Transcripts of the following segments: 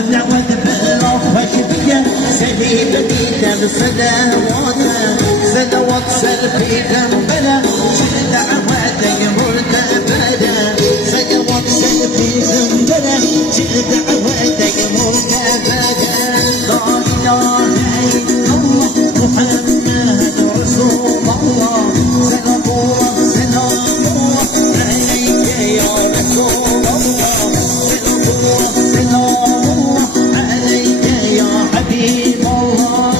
ابدعوت باللطفة شبية سبيل بيده بصلواتها صلوات سلبي ذنبنا دعوات يمر تابدا صلوات سلبي ذنبنا دعوات يمر تابدا لا اله الا الله محمد رسول الله سلام الله سلام الله عليك يا رسول الله سلام الله سلام الله عليك يا حبيب الله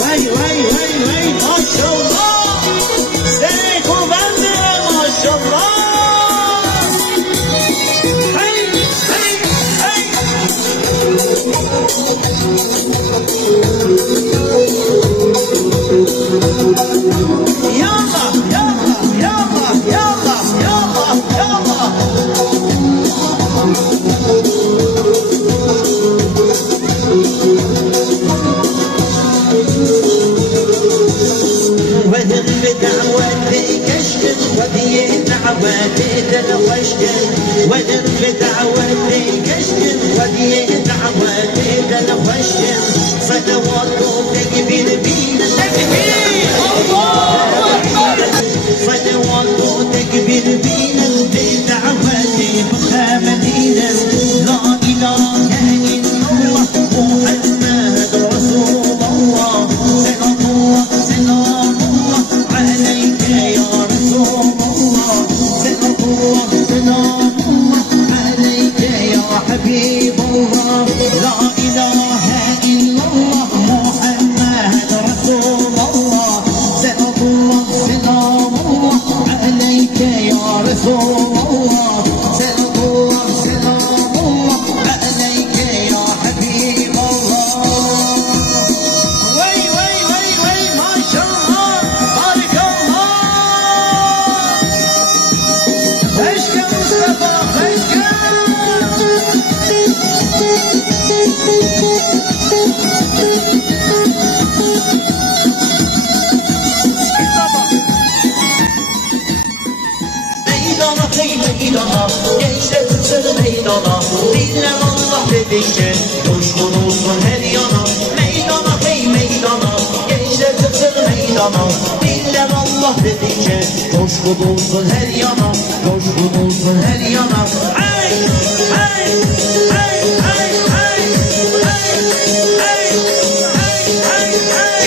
وي وي وي وي ما شاء الله سيكون بندر ما شاء الله ودر بدعوتي كشكن ودي دعوتي دلوشن صلوات تكبير بينا تكبير صلوات تكبير بينا بدعوتي محمدين لا اله الا الله محمد رسول الله سلام الله سلام الله عليك يا رسول الله سلام الله سلام الله عليك يا حبيب الله لا إله إلا الله محمد رسول الله سلام الله سلام الله عليك يا رسول الله سلام الله سلام الله عليك يا حبيب الله وي وي وي وي ما شاء الله بارك الله فشكا مصطفى فشكا meydana hey meydana gençler tutsun meydana dinler Allah dedikçe coşkun olsun her yana meydana hey meydana gençler tutsun meydana dinler Allah dedikçe coşkun olsun her yana coşkun olsun her yana hey hey hey hey hey hey hey hey hey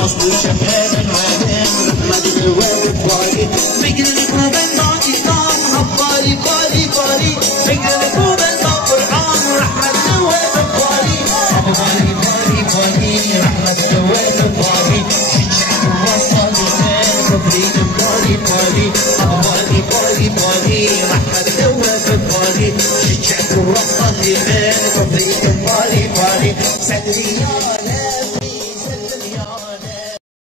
Nasıl şekerin verin Rahmet ve bari Fikrini kuben Pakistan Habbari bari bari Fikrini kuben Kur'an Rahmet ve bari Habbari bari bari Rahmet ve bari Çiçek vasalisen Kabrin bari bari Habbari bari bari Rahmet ve bari Çiçek vasalisen Kabrin bari bari Sedri ya